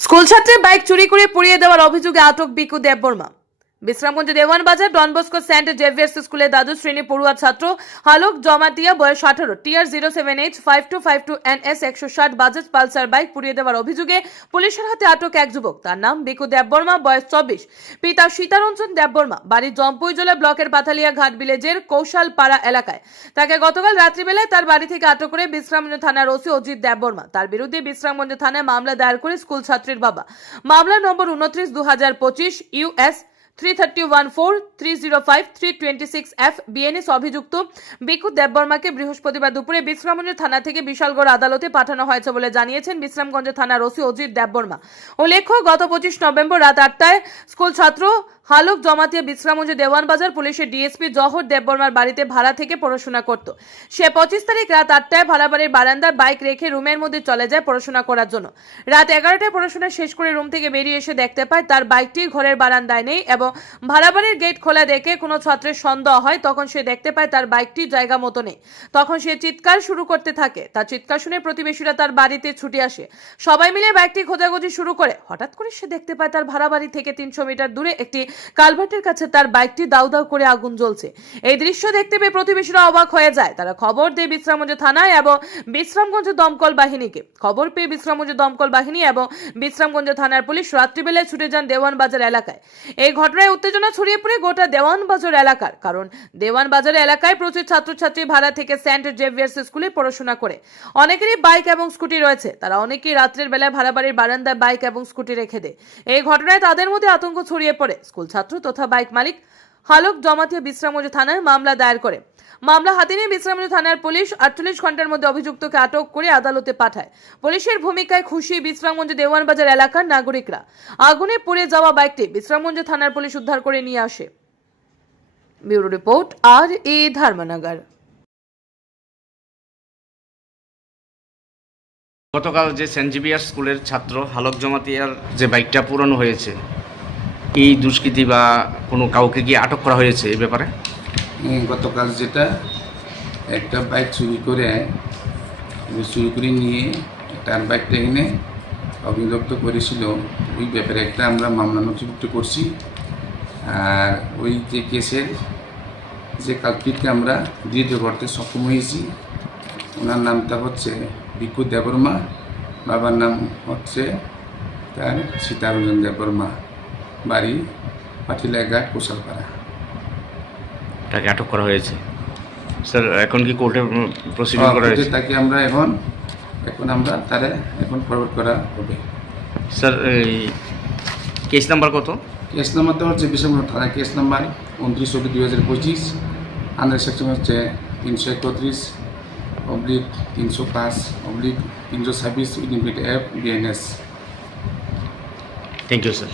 School ছাত্রের bike চুরি করে পুড়িয়ে দেওয়ার অভিযোগে আটক বিকু দেববর্মা বিশ্রামগঞ্জ দেওয়ান বাজার ডনবস্কো সেন্ট জেভিয়ার্স স্কুলে দ্বাদশ শ্রেণি পড়ুয়া ছাত্র হালক জমাতিয়া, বয়স আঠারো। TR zero seven H five two five two N S একশো ষাট বাজাজ পালসার বাইক পুড়িয়ে দেওয়ার অভিযোগে পুলিশের হাতে আটক এক যুবক। তার নাম বিকু দেববর্মা, বয়স চব্বিশ। পিতা সীতারঞ্জন দেববর্মা, বাড়ি জম্পুইজলা ব্লকের পাথালিয়া ঘাট ভিলেজের কৌশালপাড়া এলাকায়। তাকে গতকাল রাত্রিবেলায় তার বাড়ি থেকে আটক করে বিশ্রামগঞ্জ থানার ওসি অজিত দেববর্মা। তার বিরুদ্ধে বিশ্রামগঞ্জ থানায় মামলা দায়ের করে স্কুল ছাত্রীর বাবা। মামলা নম্বর উনত্রিশ দু হাজার পঁচিশ US three thirty one four, three zero five, three twenty six F, BNS অভিযুক্ত বিকু দেববর্মাকে বৃহস্পতিবার দুপুরে বিশ্রামগঞ্জ থানা থেকে বিশালগড় আদালতে পাঠানো হয়েছে বলে জানিয়েছেন বিশ্রামগঞ্জ থানার ওসি অজিত দেববর্মা। উল্লেখ্য গত পঁচিশ নভেম্বর রাত আটটায় স্কুল ছাত্র হালক জমাতিয়া বিশ্রামগঞ্জ দেওয়ানবাজার পুলিশের ডিএসপি জহর দেববর্মার বাড়িতে ভাড়া থেকে পড়াশোনা করত। সে পঁচিশ তারিখ রাত আটটায় ভাড়া বাড়ির বারান্দায় বাইক রেখে রুমের মধ্যে চলে যায় পড়াশোনা করার জন্য। রাত এগারোটায় পড়াশোনা শেষ করে রুম থেকে বেরিয়ে এসে দেখতে পায় তার বাইকটি ঘরের বারান্দায় নেই এবং ভাড়া বাড়ির গেট খোলা দেখে কোনো ছাত্রের সন্দেহ হয়, তখন সে দেখতে পায় তার বাইকটি জায়গা মতো নেই। তখন সে চিৎকার শুরু করতে থাকে। তার চিৎকার শুনে প্রতিবেশীরা তার বাড়িতে ছুটে আসে। সবাই মিলে বাইকটি খোঁজাখুঁজি শুরু করে। হঠাৎ করে সে দেখতে পায় তার ভাড়া বাড়ি থেকে তিনশো মিটার দূরে একটি কালভার্টের কাছে তার বাইকটি দাউ দাউ করে আগুন জ্বলছে। এই দৃশ্য দেখতে পেয়ে প্রতিবেশীরা অবাক হয়ে যায়। তারা খবর দেয় বিশ্রামগঞ্জ থানায় এবং বিশ্রামগঞ্জ দমকল বাহিনীকে। খবর পেয়ে বিশ্রামগঞ্জ দমকল বাহিনী এবং বিশ্রামগঞ্জ থানার পুলিশ রাত্রিবেলায় ছুটে যান দেওয়ান বাজার এলাকায়। এই ঘটনায় উত্তেজনা ছড়িয়ে পড়ে গোটা দেওয়ান বাজার এলাকার, কারণ দেওয়ান বাজার এলাকায় প্রচুর ছাত্রছাত্রী ভাড়া থেকে সেন্ট জেভিয়ার্স স্কুলে পড়াশোনা করে। অনেকেরই বাইক এবং স্কুটি রয়েছে। তারা অনেকেই রাত্রের বেলায় ভাড়া বাড়ির বারান্দায় বাইক এবং স্কুটি রেখে দেয়। এই ঘটনায় তাদের মধ্যে আতঙ্ক ছড়িয়ে পড়ে। স্কুল ছাত্র তথা বাইক মালিক হালক জমাতিয়া বিশ্রামগঞ্জ থানায় মামলা দায়ের করে। মামলা হাতে নিয়ে বিশ্রামগঞ্জ থানার পুলিশ আটচল্লিশ ঘণ্টার মধ্যে অভিযুক্তকে আটক করে আদালতে পাঠায়। পুলিশের ভূমিকায় খুশি বিশ্রামগঞ্জ দেওয়ানবাজার এলাকার নাগরিকরা। আগুনে পুড়ে যাওয়া বাইকটি বিশ্রামগঞ্জ থানার পুলিশ উদ্ধার করে নিয়ে আসে। ব্যুরো রিপোর্ট, আর এ ধর্মনগর। গতকাল যে সেন্ট জেভিয়ার স্কুলের ছাত্র হালক জমাতিয়ার যে বাইকটা পুরানো হয়েছে এই দুষ্কৃতি বা কোনো কাউকে গিয়ে আটক করা হয়েছে এই ব্যাপারে? গতকাল যেটা একটা বাইক চুরি করে চুরি করে নিয়ে তার বাইকটা এনে অগ্নিদগ্ধ করেছিল। ওই ব্যাপারে একটা আমরা মামলা নথিভুক্ত করছি। আর ওই যে কেসের যে কালপিটকে আমরা দৃঢ় করতে সক্ষম হয়েছি, ওনার নামটা হচ্ছে বিকু দেববর্মা, বাবার নাম হচ্ছে তার সীতারঞ্জন দেববর্মা। বাড়ি পাটিলাঘাট কোশালপাড়া তাকে আটক করা হয়েছে। স্যার এখন কি কোর্টে প্রসিডিং করা হয়েছে? তাকে আমরা এখন এখন আমরা তারে এখন ফরওয়ার্ড করা হবে। স্যার এই কেস নাম্বার কত? কেস নাম্বারটা হচ্ছে বিশাল থানা কেস নাম্বার উনত্রিশ অব্দি দুই হাজার পঁচিশ আন্ডার সেকশন হচ্ছে তিনশো একত্রিশ অবলিক তিনশো পাঁচ অবলিক তিনশো ছাব্বিশ unit F BNS. Thank you sir